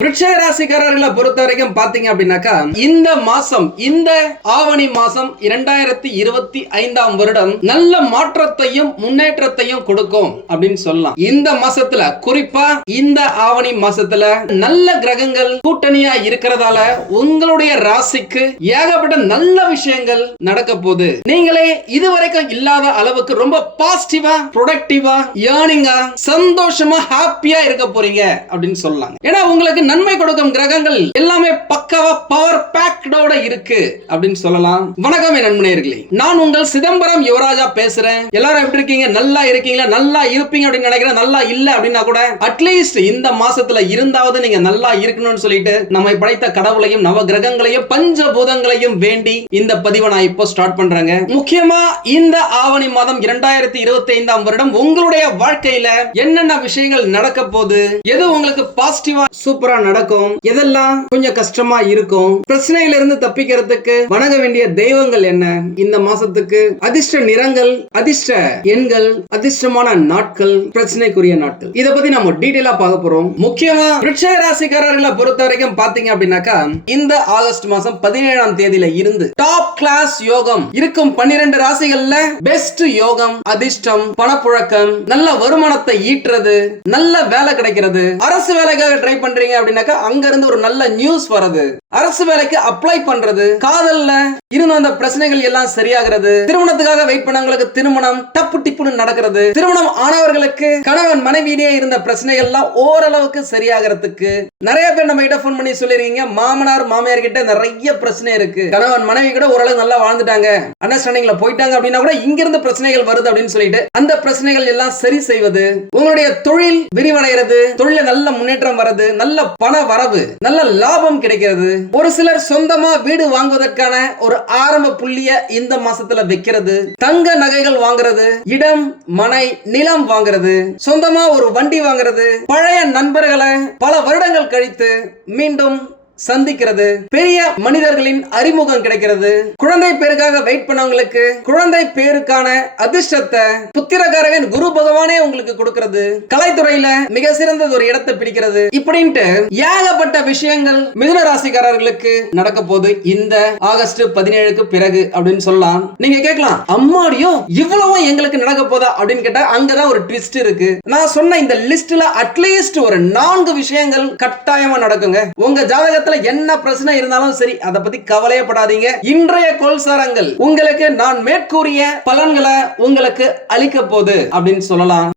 விருட்சக ராசிக்காரர்களை பொறுத்த வரைக்கும் பாத்தீங்க அப்படின்னாக்கா இந்த மாசம் இந்த ஆவணி மாசம் இரண்டாயிரத்தி இருபத்தி ஐந்தாம் வருடம் நல்ல மாற்றத்தையும் முன்னேற்றத்தையும் கொடுக்கும் அப்படின்னு சொல்லலாம். இந்த மாசத்துல குறிப்பா இந்த ஆவணி மாசத்துல நல்ல கிரகங்கள் கூட்டணியா இருக்கிறதால உங்களுடைய ராசிக்கு ஏகப்பட்ட நல்ல விஷயங்கள் நடக்க போகுது. நீங்களே இதுவரைக்கும் இல்லாத அளவுக்கு ரொம்ப பாசிட்டிவா ப்ரொடக்டிவா ஏர்னிங்கா சந்தோஷமா ஹாப்பியா இருக்க போறீங்க அப்படின்னு சொல்லலாம் ஏன்னா உங்களுக்கு நன்மை கொடுக்கும் கிரகங்கள் எல்லாமே பக்கவா பவர் பேக்டோட இருக்கு அப்படின்னு சொல்லலாம். வணக்கம் என் நண்பனேர்களே நான் உங்கள் சிதம்பரம் யுவராஜா பேசுறேன். எல்லாரும் எப்படி இருக்கீங்க? நல்லா இருக்கீங்களா? நல்லா இருப்பீங்க அப்படின்னு நினைக்கிறேன். நல்லா இல்ல அப்படின்னா கூட அட்லீஸ்ட் இந்த மாசத்துல இருந்தாவது நீங்க நல்லா இருக்கணும்னு சொல்லிட்டு நம்மை படைத்த கடவுளையும் நவ கிரகங்களையும் பஞ்சபூதங்களையும் வேண்டி இந்த பதிவை நான் இப்போ ஸ்டார்ட் பண்றேங்க. முக்கியமா இந்த ஆவணி மாதம் இரண்டாயிரத்தி இருபத்தி ஐந்தாம் வருடம் உங்களுடைய வாழ்க்கையில என்னென்ன விஷயங்கள் நடக்க போகுது? எது உங்களுக்கு பாசிட்டிவா சூப்பரா நடக்கும் எதெல்லாம் கொஞ்சம் கஷ்டமா இருக்கும் பிரச்சனையில இருந்து தப்பிக்கிறதுக்கு வணங்க வேண்டிய தெய்வங்கள் என்ன? இந்த மாசத்துக்கு அதிர்ஷ்ட நிறங்கள் அதிர்ஷ்ட எண்கள் அதிர்ஷ்டமான நாட்கள் பிரச்சனைக்குரிய நாட்கள். இதை பத்தி நம்ம டீடைலா பார்க்க போறோம். முக்கியமா விருட்சக ராசிக்காரர்களை பொறுத்த வரைக்கும் பாத்தீங்க அப்படின்னாக்கா இந்த ஆகஸ்ட் மாசம் பதினேழாம் தேதியில இருந்து டாப் கிளாஸ் யோகம் இருக்கும் பன்னிரண்டு ராசிகள்ல பெஸ்ட் யோகம் அதிர்ஷ்டம் பணப்புழக்கம் நல்ல வருமானத்தை ஈட்டுறது நல்ல வேலை கிடைக்கிறது. அரசு வேலைக்காக ட்ரை பண்றீங்க அப்படின்னாக்கா அங்கேருந்து ஒரு நல்ல நியூஸ் வருது அரசு வேலைக்கு அப்ளை பண்றது காதல்ல இருந்த அந்த பிரச்சனைகள் எல்லாம் சரியாகிறது திருமணத்துக்காக வெயிட் பண்ணவங்களுக்கு திருமணம் டப்பு டிப்புன்னு நடக்கிறது திருமணம் ஆனவர்களுக்கு கணவன் மனைவியிலேயே இருந்த பிரச்சனைகள் எல்லாம் ஓரளவுக்கு சரியாகிறதுக்கு நிறைய பேர் நம்ம கிட்ட ஃபோன் பண்ணி சொல்லிருக்கீங்க. மாமனார் மாமியார் கிட்ட நிறைய பிரச்சனை இருக்கு. கணவன் மனைவி கூட ஓரளவு நல்லா வாழ்ந்துட்டாங்க. அண்டர்ஸ்டாண்டிங்ல போயிட்டாங்க அப்படின்னா கூட இங்க இருந்து பிரச்சனைகள் வருது அப்படின்னு சொல்லிட்டு அந்த பிரச்சனைகள் எல்லாம் சரி செய்வது உங்களுடைய தொழில் விரிவடைகிறது தொழில நல்ல முன்னேற்றம் வர்றது நல்ல பண வரவு நல்ல லாபம் கிடைக்கிறது ஒரு சிலர் சொந்தமா வீடு வாங்குவதற்கான ஒரு ஆரம்ப புள்ளிய இந்த மாசத்துல வைக்கிறது. தங்க நகைகள் வாங்குறது இடம் மனை நிலம் வாங்குறது சொந்தமா ஒரு வண்டி வாங்குறது பழைய நண்பர்களை பல வருடங்கள் கழித்து மீண்டும் சந்திக்கிறது. பெரிய மனிதர்களின் அறிமுகம் கிடைக்கிறது. குழந்தை பேருக்காக வெயிட் பண்ணவங்களுக்கு குழந்தை பேருக்கான அதிர்ஷ்டத்தை புத்திரகாரகன் குரு பகவானே உங்களுக்கு கொடுக்கிறது. கலைத்துறையில மிக சிறந்தது ஒரு இடத்தை பிடிக்கிறது. இப்படின்ட்டு ஏகப்பட்ட விஷயங்கள் மிதுன ராசிக்காரர்களுக்கு நடக்க போகுது. இந்த ஆகஸ்ட் பதினேழுக்கு பிறகு அப்படின்னு சொல்லலாம். நீங்க கேட்கலாம் அம்மாடியும் இவ்வளவும் எங்களுக்கு நடக்க போதா அப்படின்னு கேட்டா அங்கதான் ஒரு ட்விஸ்ட் இருக்கு. நான் சொன்ன இந்த லிஸ்ட்ல அட்லீஸ்ட் ஒரு நான்கு விஷயங்கள் கட்டாயமா நடக்குங்க. உங்க இடத்துல என்ன பிரச்சனை இருந்தாலும் சரி அதை பத்தி கவலையப்படாதீங்க இன்றைய கோல்சாரங்கள் உங்களுக்கு நான் மேற்கூறிய பலன்களை உங்களுக்கு அளிக்க போகுது அப்படின்னு சொல்லலாம்.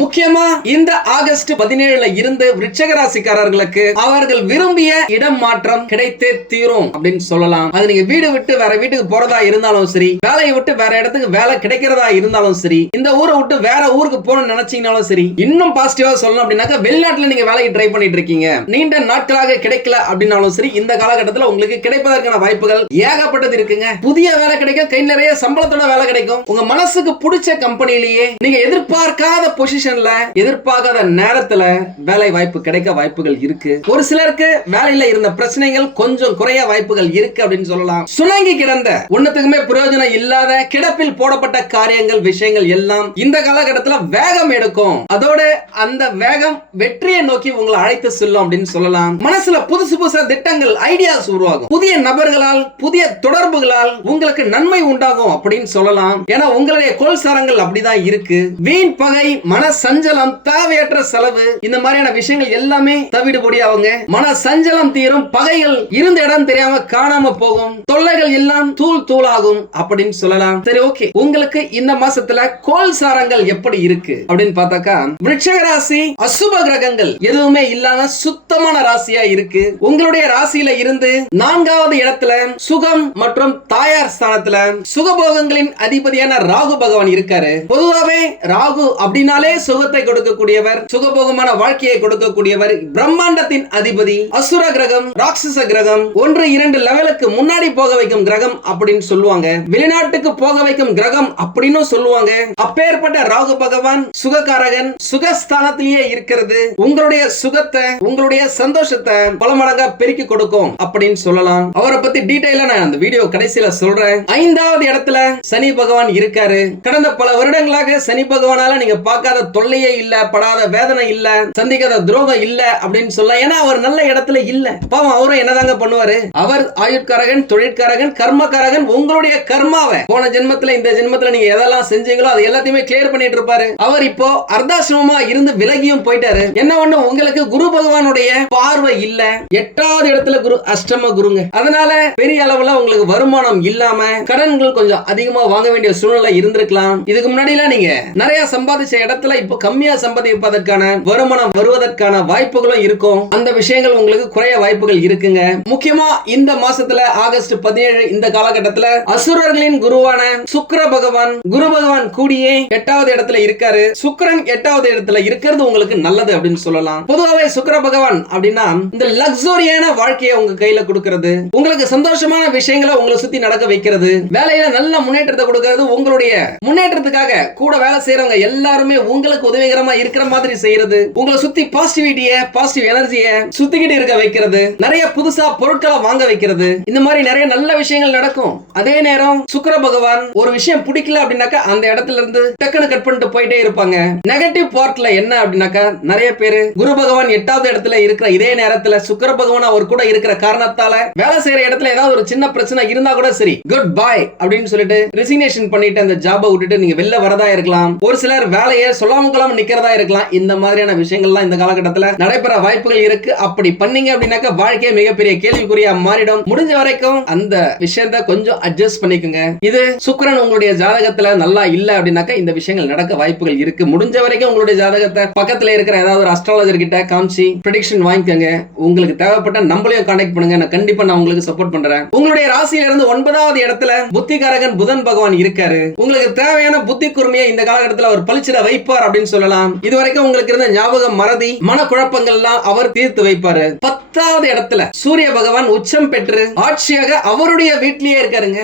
முக்கியமா இந்த ஆகஸ்ட் பதினேழுல இருந்து விருச்சக ராசிக்காரர்களுக்கு அவர்கள் விரும்பிய இடம் மாற்றம் கிடைத்தே தீரும் அப்படின்னு சொல்லலாம். அது நீங்க வீடு விட்டு வேற வீட்டுக்கு போறதா இருந்தாலும் சரி வேலையை விட்டு வேற இடத்துக்கு வேலை கிடைக்கிறதா இருந்தாலும் சரி இந்த ஊரை விட்டு வேற ஊருக்கு போகணும்னு நினைச்சீங்கனாலும் சரி இன்னும் பாசிட்டிவா சொல்லணும் அப்படின்னாக்கா வெளிநாட்டுல நீங்க வேலைக்கு ட்ரை பண்ணிட்டு இருக்கீங்க. நீண்ட நாட்களாக கிடைக்கல அப்படின்னாலும் சரி இந்த காலகட்டத்தில் உங்களுக்கு கிடைப்பதற்கான வாய்ப்புகள் ஏகப்பட்டது இருக்குங்க. புதிய வேலை கிடைக்கும் கை நிறைய சம்பளத்தோட வேலை கிடைக்கும். உங்க மனசுக்கு பிடிச்ச கம்பெனிலேயே நீங்க எதிர்பார்க்காத பொசிஷன்ல எதிர்பார்க்காத நேரத்துல வேலை வாய்ப்பு கிடைக்க வாய்ப்புகள் இருக்கு. ஒரு சிலருக்கு வேலையில இருந்த பிரச்சனைகள் கொஞ்சம் குறைய வாய்ப்புகள் இருக்கு அப்படின்னு சொல்லலாம். சுணங்கி கிடந்த ஒன்னத்துக்குமே பிரயோஜனம் இல்லாத கிடப்பில் போடப்பட்ட காரியங்கள் விஷயங்கள் எல்லாம் இந்த காலகட்டத்துல வேகம் எடுக்கும். அதோட அந்த வேகம் வெற்றியை நோக்கி உங்களை அழைத்து செல்லும் அப்படின்னு சொல்லலாம். மனசுல புதுசு புதுசா திட்டங்கள் ஐடியாஸ் உருவாகும். புதிய நபர்களால் புதிய தொடர்புகளால் உங்களுக்கு நன்மை உண்டாகும் அப்படின்னு சொல்லலாம். ஏன்னா உங்களுடைய கோல்சாரங்கள் அப்படிதான் இருக்கு. வீண் பகை மனசு சஞ்சலம் தேவையற்ற செலவு. இந்த மாதிரியான விஷயங்கள் எல்லாமே தவிடுபடி அவங்க மன சஞ்சலம் தீரும் பகைகள் இருந்த இடம் தெரியாம காணாம போகும். தொல்லைகள் எல்லாம் தூள் தூளாகும் அப்படின்னு சொல்லலாம். சரி ஓகே. உங்களுக்கு இந்த மாசத்துல கோல் சாரங்கள் எப்படி இருக்கு? அப்படின்னு பார்த்தாக்கா விருட்சக ராசி அசுப கிரகங்கள் எதுவுமே இல்லாம சுத்தமான ராசியா இருக்கு. உங்களுடைய ராசியில இருந்து நான்காவது இடத்துல சுகம் மற்றும் தாயார் ஸ்தானத்துல சுகபோகங்களின் அதிபதியான ராகு பகவான் இருக்காரு. பொதுவாவே ராகு அப்படின்னாலே சுகத்தை கொடுக்கக்கூடியவர் சுகபோகமான வாழ்க்கையை கொடுக்கக்கூடியவர் பிரம்மாண்டத்தின் அதிபதி அசுர கிரகம் ராட்சச கிரகம் ஒன்று இரண்டு லெவலுக்கு முன்னாடி போக வைக்கும் கிரகம் அப்படின்னு சொல்லுவாங்க. வெளிநாட்டுக்கு போக வைக்கும் கிரகம் அப்படின்னு சொல்லுவாங்க. அப்பேற்பட்ட ராகு பகவான் சுககாரகன் சுகஸ்தானத்திலேயே இருக்கிறது. உங்களுடைய சுகத்தை உங்களுடைய சந்தோஷத்தை பல மடங்கா பெருக்கி கொடுக்கும் அப்படின்னு சொல்லலாம். அவரை பத்தி டீட்டெயிலா நான் அந்த வீடியோ கடைசியில சொல்றேன். ஐந்தாவது இடத்துல சனி பகவான் இருக்காரு. கடந்த பல வருடங்களாக சனி பகவானால நீங்க பார்க்காத தொல்லையே இல்ல படாத வேதனை இல்ல சந்திக்காத துரோகம் இல்ல அப்படின்னு சொல்ல ஏன்னா அவர் நல்ல இடத்துல இல்ல. பாவம் அவரும் என்னதாங்க பண்ணுவாரு? அவர் ஆயுட்காரகன் தொழிற்காரகன் கர்மக்காரகன் உங்களுடைய கர்மாவை. போன ஜென்மத்துல இந்த ஜென்மத்துல நீங்க எதெல்லாம் செஞ்சீங்களோ அது எல்லாத்தையுமே கிளியர் பண்ணிட்டு இருப்பாரு. அவர் இப்போ அர்த்தாசிரமமா இருந்து விலகியும் போயிட்டாரு. என்ன ஒண்ணு உங்களுக்கு குரு பகவானுடைய பார்வை இல்ல. எட்டாவது இடத்துல குரு அஷ்டம குருங்க. அதனால பெரிய அளவுல உங்களுக்கு வருமானம் இல்லாம கடன்கள் கொஞ்சம் அதிகமா வாங்க வேண்டிய சூழ்நிலை இருந்திருக்கலாம். இதுக்கு முன்னாடி எல்லாம் நீங்க நிறைய சம்பாதிச்ச இடத்துல இப்போ கம்மியா சம்பாதிப்பதற்கான வருமானம் வருவதற்கான வாய்ப்புகளும் இருக்கும். அந்த விஷயங்கள் உங்களுக்கு குறைய வாய்ப்புகள் இருக்குங்க. முக்கியமா இந்த மாசத்துல ஆகஸ்ட் பதினேழு இந்த காலகட்டத்துல அசுரர்களின் குருவான சுக்கர பகவான் குரு பகவான் கூடியே எட்டாவது இடத்துல இருக்காரு. சுக்கரன் எட்டாவது இடத்துல இருக்கிறது உங்களுக்கு நல்லது அப்படின்னு சொல்லலாம். பொதுவாகவே சுக்கர பகவான் அப்படின்னா இந்த லக்ஸோரியான வாழ்க்கையை உங்க கையில கொடுக்கறது. உங்களுக்கு சந்தோஷமான விஷயங்களை உங்களை சுத்தி நடக்க வைக்கிறது. வேலையில நல்ல முன்னேற்றத்தை கொடுக்கறது. உங்களுடைய முன்னேற்றத்துக்காக கூட வேலை செய்யறவங்க எல்லாருமே உங்க உங்களுக்கு உதவிகரமா இருக்கிற மாதிரி செய்யறது உங்களை சுத்தி பாசிட்டிவிட்டிய பாசிட்டிவ் எனர்ஜிய சுத்திக்கிட்டு இருக்க வைக்கிறது நிறைய புதுசா பொருட்களை வாங்க வைக்கிறது இந்த மாதிரி நிறைய நல்ல விஷயங்கள் நடக்கும். அதே நேரம் சுக்கர பகவான் ஒரு விஷயம் பிடிக்கல அப்படின்னாக்கா அந்த இடத்துல இருந்து டக்குன்னு கட் பண்ணிட்டு போயிட்டே இருப்பாங்க. நெகட்டிவ் பார்ட்ல என்ன அப்படின்னாக்கா நிறைய பேரு குரு பகவான் எட்டாவது இடத்துல இருக்கிற இதே நேரத்துல சுக்கர பகவான் அவர் கூட இருக்கிற காரணத்தால வேலை செய்யற இடத்துல ஏதாவது ஒரு சின்ன பிரச்சனை இருந்தா கூட சரி குட் பாய் அப்படின்னு சொல்லிட்டு ரிசிக்னேஷன் பண்ணிட்டு அந்த ஜாபை விட்டுட்டு நீங்க வெளில வரதா இருக்கலாம். ஒரு சிலர் வேலையை சொல்ல சொல்லாம கொள்ளாம நிக்கிறதா இருக்கலாம். இந்த மாதிரியான விஷயங்கள்லாம் இந்த காலகட்டத்தில் நடைபெற வாய்ப்புகள் இருக்கு. அப்படி பண்ணீங்க அப்படின்னாக்கா வாழ்க்கையை மிகப்பெரிய கேள்விக்குறியா மாறிடும். முடிஞ்ச வரைக்கும் அந்த விஷயத்த கொஞ்சம் அட்ஜஸ்ட் பண்ணிக்கோங்க. இது சுக்கிரன் உங்களுடைய ஜாதகத்துல நல்லா இல்ல அப்படின்னாக்கா இந்த விஷயங்கள் நடக்க வாய்ப்புகள் இருக்கு. முடிஞ்ச வரைக்கும் உங்களுடைய ஜாதகத்தை பக்கத்துல இருக்கிற ஏதாவது ஒரு அஸ்ட்ராலஜர் கிட்ட காமிச்சு ப்ரெடிக்ஷன் வாங்கிக்கோங்க. உங்களுக்கு தேவைப்பட்ட நம்மளையும் கான்டாக்ட் பண்ணுங்க. நான் கண்டிப்பா நான் உங்களுக்கு சப்போர்ட் பண்றேன். உங்களுடைய ராசியில இருந்து ஒன்பதாவது இடத்துல புத்திகாரகன் புதன் பகவான் இருக்காரு. உங்களுக்கு தேவையான புத்தி கூர்மையை இந்த காலகட்டத்தில் அவர் பழிச்சிட வைப்பார்? அப்படின்னு சொல்லலாம். இதுவரைக்கும் உங்களுக்கு இருந்த ஞாபகம் மறதி மனக்குழப்பங்கள் எல்லாம் அவர் தீர்த்து வைப்பாரு. பத்தாவது இடத்துல சூரிய பகவான் உச்சம் பெற்று ஆட்சியாக அவருடைய வீட்டிலேயே இருக்காருங்க.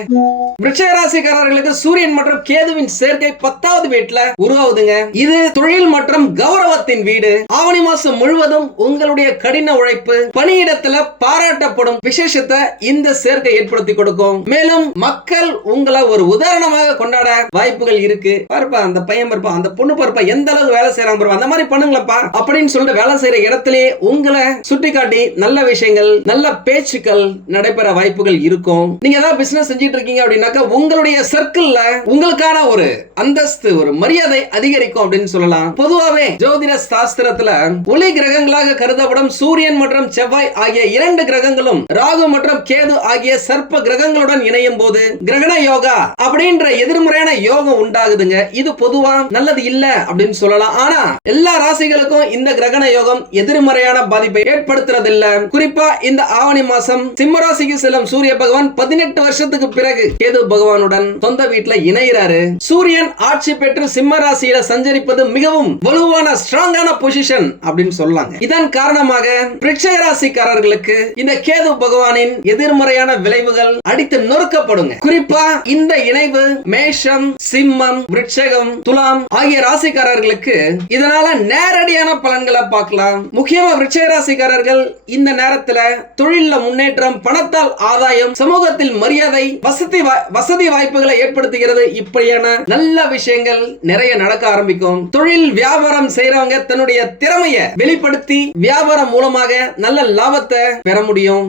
ராசிக்காரர்களுக்கு சூரியன் மற்றும் கேதுவின் சேர்க்கை பத்தாவது வீட்டுல உருவாகுதுங்க. இது தொழில் மற்றும் கௌரவத்தின் வீடு. ஆவணி மாசம் முழுவதும் உங்களுடைய கடின உழைப்பு பணியிடத்துல பாராட்டப்படும் விசேஷத்தை இந்த சேர்க்கை ஏற்படுத்தி கொடுக்கும். மேலும் மக்கள் உங்களை ஒரு உதாரணமாக கொண்டாட வாய்ப்புகள் இருக்கு. பார்ப்பா அந்த பையன் பார்ப்பா அந்த பொண்ணு பார்ப்பா எந்த அளவுக்கு வேலை செய்யறாங்க ப்ரோ அந்த மாதிரி பண்ணுங்களப்பா அப்படின்னு சொல்லிட்டு வேலை செய்யற இடத்திலே உங்களை சுட்டி காட்டி நல்ல விஷயங்கள் நல்ல பேச்சுக்கள் நடைபெற வாய்ப்புகள் இருக்கும். நீங்க ஏதாவது பிசினஸ் செஞ்சுட்டு இருக்கீங்க அப்படின்னாக்கா உங்களுடைய சர்க்கிள்ல உங்களுக்கான ஒரு அந்தஸ்து ஒரு மரியாதை அதிகரிக்கும் அப்படின்னு சொல்லலாம். பொதுவாவே ஜோதிட சாஸ்திரத்துல ஒளி கிரகங்களாக கருதப்படும் சூரியன் மற்றும் செவ்வாய் ஆகிய இரண்டு கிரகங்களும் ராகு மற்றும் கேது ஆகிய சர்ப்ப கிரகங்களுடன் இணையும் போது கிரகண யோகா அப்படின்ற எதிர்மறையான யோகம் உண்டாகுதுங்க. இது பொதுவா நல்லது இல்ல அப்படின்னு சொல்லலாம். ஆனா எல்லா ராசிகளுக்கும் இந்த கிரகண யோகம் எதிர்மறையான பாதிப்பை ஏற்படுத்துறது இல்ல குறிப்பா இந்த ஆவணி மாசம் சிம்ம ராசிக்கு செல்லும் சூரிய பகவான் பதினெட்டு வருஷத்துக்கு பிறகு கேது பகவானுடன் சொந்த வீட்டுல இணைகிறாரு சூரியன் ஆட்சி பெற்று சிம்ம ராசியில சஞ்சரிப்பது மிகவும் வலுவான ஸ்ட்ராங்கான பொசிஷன் அப்படின்னு சொல்லலாங்க இதன் காரணமாக பிரச்சய ராசிக்காரர்களுக்கு இந்த கேது பகவானின் எதிர்மறையான விளைவுகள் அடித்து நொறுக்கப்படுங்க. குறிப்பா இந்த இணைவு மேஷம் சிம்மம் விருட்சகம் துலாம் ஆகிய ராசிக்காரர்களுக்கு இதனால நேரடியான பலன்களை பார்க்கலாம். முக்கியமா விருட்சக ராசிக்காரர்கள் இந்த நேரத்துல தொழில முன்னேற்றம் பணத்தால் ஆதாயம் சமூகத்தில் மரியாதை வசதி வசதி வாய்ப்புகளை ஏற்படுத்துகிறது. இப்படியான நல்ல விஷயங்கள் நிறைய நடக்க ஆரம்பிக்கும். தொழில் வியாபாரம் செய்யறவங்க தன்னுடைய திறமையை வெளிப்படுத்தி வியாபாரம் மூலமாக நல்ல லாபத்தை பெற முடியும்.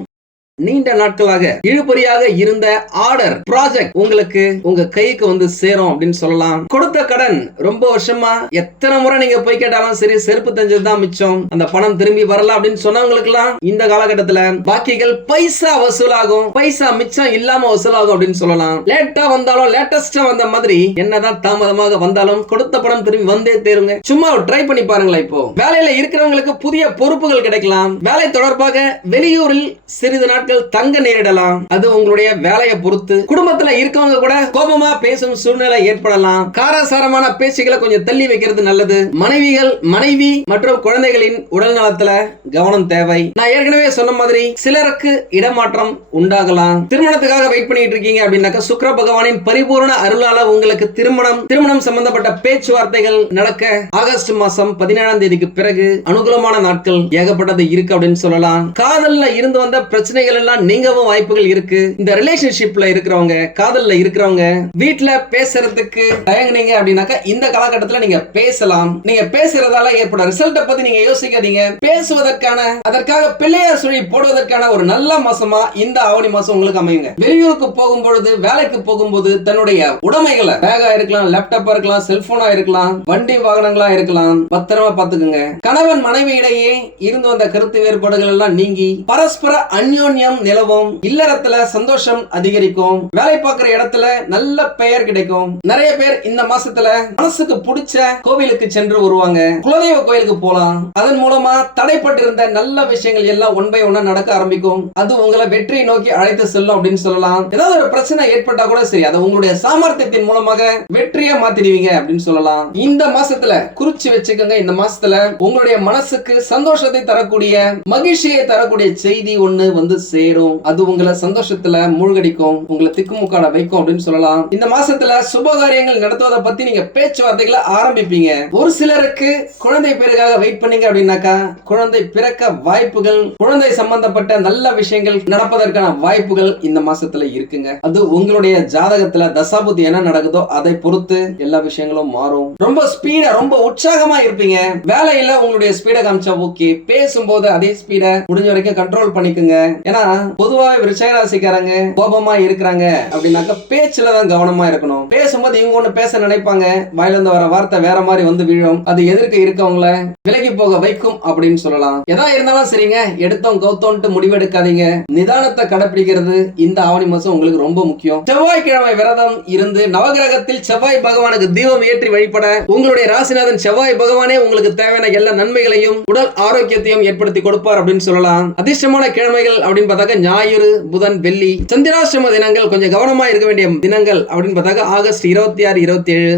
நீண்ட நாட்களாக இழுபறியாக இருந்த ஆர்டர் ப்ராஜெக்ட் உங்களுக்கு உங்க கைக்கு வந்து சேரும் அப்படின்னு சொல்லலாம். கொடுத்த கடன் ரொம்ப வருஷமா எத்தனை முறை நீங்க போய் கேட்டாலும் சரி செருப்பு தஞ்சது தான் மிச்சம். அந்த பணம் திரும்பி வரல அப்படின்னு சொன்னவங்களுக்குலாம் இந்த காலகட்டத்துல பாக்கிகள் பைசா வசூலாகும். பைசா மிச்சம் இல்லாம வசூலாகும் அப்படின்னு சொல்லலாம். லேட்டா வந்தாலும் லேட்டஸ்டா வந்த மாதிரி என்னதான் தாமதமாக வந்தாலும் கொடுத்த பணம் திரும்பி வந்தே தேருங்க. சும்மா ட்ரை பண்ணி பாருங்களேன் இப்போ. வேலையில இருக்கிறவங்களுக்கு புதிய பொறுப்புகள் கிடைக்கலாம். வேலை தொடர்பாக வெளியூரில் சிறிது நாட்கள் தங்க நேரிடலாம். அது உங்களுடைய வேலையை பொறுத்து. குடும்பத்துல இருக்கவங்க கூட கோபமா பேசும் சூழ்நிலை ஏற்படலாம். காரசாரமான பேச்சுகளை கொஞ்சம் தள்ளி வைக்கிறது நல்லது. மனைவிகள் மனைவி மற்றும் குழந்தைகளின் உடல் நலத்துல கவனம் தேவை. நான் ஏற்கனவே சொன்ன மாதிரி சிலருக்கு இடமாற்றம் உண்டாகலாம். திருமணத்துக்காக வெயிட் பண்ணிட்டு இருக்கீங்க அப்படின்னாக்கா சுக்கர பகவானின் பரிபூர்ண அருளால உங்களுக்கு திருமணம் திருமணம் சம்பந்தப்பட்ட பேச்சுவார்த்தைகள் நடக்க ஆகஸ்ட் மாசம் பதினேழாம் தேதிக்கு பிறகு அனுகூலமான நாட்கள் ஏகப்பட்டது இருக்கு அப்படின்னு சொல்லலாம். காதல்ல இருந்து வந்த பிரச்சனைகள் பிரச்சனைகள் எல்லாம் நீங்கவும் வாய்ப்புகள் இருக்கு. இந்த ரிலேஷன்ஷிப்ல இருக்கிறவங்க காதல்ல இருக்கிறவங்க வீட்டுல பேசுறதுக்கு தயங்குனீங்க அப்படின்னாக்கா இந்த காலகட்டத்துல நீங்க பேசலாம். நீங்க பேசுறதால ஏற்பட ரிசல்ட்டை பத்தி நீங்க யோசிக்காதீங்க. பேசுவதற்கான அதற்காக பிள்ளையார் சுழி போடுவதற்கான ஒரு நல்ல மாசமா இந்த ஆவணி மாசம் உங்களுக்கு அமையுங்க. வெளியூருக்கு போகும் பொழுது வேலைக்கு போகும்போது தன்னுடைய உடைமைகளை பேகா இருக்கலாம் லேப்டாப்பா இருக்கலாம் செல்போனா இருக்கலாம் வண்டி வாகனங்களா இருக்கலாம் பத்திரமா பாத்துக்குங்க கணவன் மனைவி இடையே இருந்து வந்த கருத்து வேறுபாடுகள் எல்லாம் நீங்கி பரஸ்பர அந்யோன்ய அந்யோன்யம் நிலவும் இல்லறத்துல சந்தோஷம் அதிகரிக்கும் வேலை பார்க்கிற இடத்துல நல்ல பெயர் கிடைக்கும். நிறைய பேர் இந்த மாசத்துல மனசுக்கு பிடிச்ச கோவிலுக்கு சென்று வருவாங்க. குலதெய்வ கோயிலுக்கு போலாம். அதன் மூலமா தடைப்பட்டிருந்த நல்ல விஷயங்கள் எல்லாம் ஒன் பை ஒன்னா நடக்க ஆரம்பிக்கும். அது உங்களை வெற்றியை நோக்கி அழைத்து செல்லும் அப்படின்னு சொல்லலாம். ஏதாவது ஒரு பிரச்சனை ஏற்பட்டா கூட சரி அதை உங்களுடைய சாமர்த்தியத்தின் மூலமாக வெற்றியை மாத்திடுவீங்க அப்படின்னு சொல்லலாம். இந்த மாசத்துல குறிச்சு வச்சுக்கோங்க. இந்த மாசத்துல உங்களுடைய மனசுக்கு சந்தோஷத்தை தரக்கூடிய மகிழ்ச்சியை தரக்கூடிய செய்தி ஒண்ணு வந்து சேரும் அது உங்களை சந்தோஷத்துல மூழ்கடிக்கும். உங்களை திக்குமுக்காட வைக்கும் அப்படின்னு சொல்லலாம். இந்த மாசத்துல சுபகாரியங்கள் நடத்துவதை பத்தி நீங்க பேச்சுவார்த்தைகளை ஆரம்பிப்பீங்க. ஒரு சிலருக்கு குழந்தை பேருக்காக வெயிட் பண்ணீங்க அப்படின்னாக்கா குழந்தை பிறக்க வாய்ப்புகள் குழந்தை சம்பந்தப்பட்ட நல்ல விஷயங்கள் நடப்பதற்கான வாய்ப்புகள் இந்த மாசத்துல இருக்குங்க. அது உங்களுடைய ஜாதகத்துல தசாபுத்தி என்ன நடக்குதோ அதை பொறுத்து எல்லா விஷயங்களும் மாறும். ரொம்ப ஸ்பீடா ரொம்ப உற்சாகமா இருப்பீங்க. வேலையில உங்களுடைய ஸ்பீடை காமிச்சா ஓகே பேசும்போது அதே ஸ்பீட முடிஞ்ச வரைக்கும் கண்ட்ரோல் பண்ணிக்கோங்க. ஏன்னா பொதுவாக விருச்சகராசிக்காரங்க கோபமா இருக்கிறாங்க அப்படின்னாக்கா பேச்சுல தான் கவனமா இருக்கணும். பேசும்போது இவங்க ஒண்ணு பேச நினைப்பாங்க. வாயிலிருந்து வர வார்த்தை வேற மாதிரி வந்து விழும். அது எதிர்க்க இருக்கவங்கள விலகி போக வைக்கும் அப்படின்னு சொல்லலாம். எதா இருந்தாலும் சரிங்க. எடுத்தோம் கௌத்தோன்ட்டு முடிவெடுக்காதீங்க. நிதானத்தை கடைபிடிக்கிறது இந்த ஆவணி மாசம் உங்களுக்கு ரொம்ப முக்கியம். செவ்வாய்க்கிழமை விரதம் இருந்து நவகிரகத்தில் செவ்வாய் பகவானுக்கு தீபம் ஏற்றி வழிபட உங்களுடைய ராசிநாதன் செவ்வாய் பகவானே உங்களுக்கு தேவையான எல்லா நன்மைகளையும் உடல் ஆரோக்கியத்தையும் ஏற்படுத்தி கொடுப்பார் அப்படின்னு சொல்லலாம். அதிர்ஷ்டமான கிழமைகள் அப்படின்னு பார்த்தாக்க ஞாயிறு புதன் வெள்ளி சந்திராசிரம தினங்கள் கொஞ்சம் கவனமா இருக்க வேண்டிய தினங்கள் அப்படின்னு பார்த்தாக்க ஆகஸ்ட் இருபத்தி ஆறு இருபத்தி ஏழு.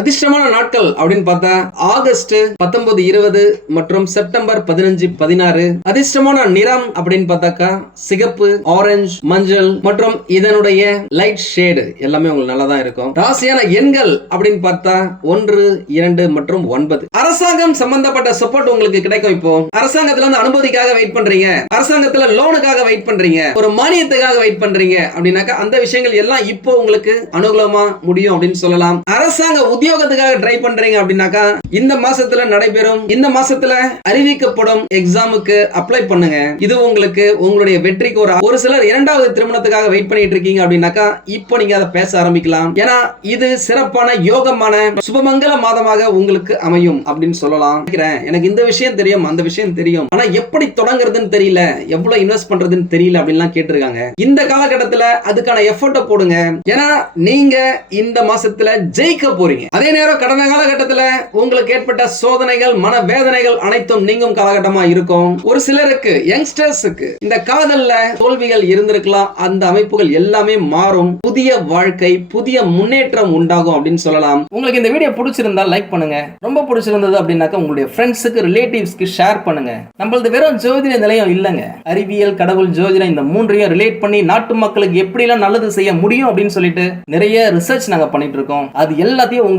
அதிர்ஷ்டமான நாட்கள் அப்படின்னு பார்த்தா ஆகஸ்ட் பத்தொன்பது இருபது மற்றும் செப்டம்பர் பதினஞ்சு பதினாறு. அதிர்ஷ்டமான நிறம் அப்படின்னு பார்த்தாக்கா சிகப்பு ஆரஞ்சு மஞ்சள் மற்றும் இதனுடைய லைட் ஷேடு எல்லாமே உங்களுக்கு நல்லா தான் இருக்கும். ராசியான எண்கள் அப்படின்னு பார்த்தா ஒன்று இரண்டு மற்றும் ஒன்பது. அரசாங்கம் சம்பந்தப்பட்ட சப்போர்ட் உங்களுக்கு கிடைக்கும் இப்போ. அரசாங்கத்துல இருந்து அனுமதிக்காக வெயிட் பண்றீங்க. அரசாங்கத்துல லோனுக்காக வெயிட் பண்றீங்க. ஒரு மானியத்துக்காக வெயிட் பண்றீங்க அப்படின்னாக்கா அந்த விஷயங்கள் எல்லாம் இப்போ உங்களுக்கு அனுகூலமா முடியும் அப்படின்னு சொல்லலாம். அரசாங்க உத்தியோகத்துக்காக ட்ரை பண்றீங்க அப்படின்னாக்கா இந்த மாசத்துல நடைபெறும் இந்த மாசத்துல அறிவிக்கப்படும் எக்ஸாமுக்கு அப்ளை பண்ணுங்க. இது உங்களுக்கு உங்களுடைய வெற்றிக்கு ஒரு ஒரு சிலர் இரண்டாவது திருமணத்துக்காக வெயிட் பண்ணிட்டு இருக்கீங்க அப்படின்னாக்கா இப்போ நீங்க அதை பேச ஆரம்பிக்கலாம். ஏன்னா இது சிறப்பான யோகமான சுபமங்கல மாதமாக உங்களுக்கு அமையும் அப்படின்னு சொல்லலாம். நினைக்கிறேன். எனக்கு இந்த விஷயம் தெரியும் அந்த விஷயம் தெரியும். ஆனா எப்படி தொடங்குறதுன்னு தெரியல. எவ்வளவு இன்வெஸ்ட் பண்றதுன்னு தெரியல அப்படின்லாம் கேட்டிருக்காங்க. இந்த காலகட்டத்துல அதுக்கான எஃபர்ட்டை போடுங்க. ஏன்னா நீங்க இந்த மாசத்துல ஜெயிக்க போறீங்க. அதே நேரம் கடந்த காலகட்டத்துல உங்களுக்கு ஏற்பட்ட சோதனைகள் மன வேதனைகள் அனைத்தும் நீங்கும் காலகட்டமா இருக்கும். ஒரு சிலருக்கு யங்ஸ்டர்ஸுக்கு இந்த காதல்ல தோல்விகள் இருந்திருக்கலாம். அந்த அமைப்புகள் எல்லாமே மாறும். புதிய வாழ்க்கை புதிய முன்னேற்றம் உண்டாகும் அப்படின்னு சொல்லலாம். உங்களுக்கு இந்த வீடியோ பிடிச்சிருந்தா லைக் பண்ணுங்க. ரொம்ப பிடிச்சிருந்தது அப்படின்னாக்கா உங்களுடைய ஃப்ரெண்ட்ஸுக்கு ரிலேட்டிவ்ஸ்க்கு ஷேர் பண்ணுங்க. நம்மளது வெறும் ஜோதிட நிலையம் இல்லைங்க. அறிவியல் கடவுள் ஜோதிடம் இந்த மூன்றையும் ரிலேட் பண்ணி நாட்டு மக்களுக்கு எப்படிலாம் நல்லது செய்ய முடியும் அப்படின்னு சொல்லிட்டு நிறைய ரிசர்ச் நாங்க பண்ணிட்டு இருக்கோம். அது எல்லாத்தையும்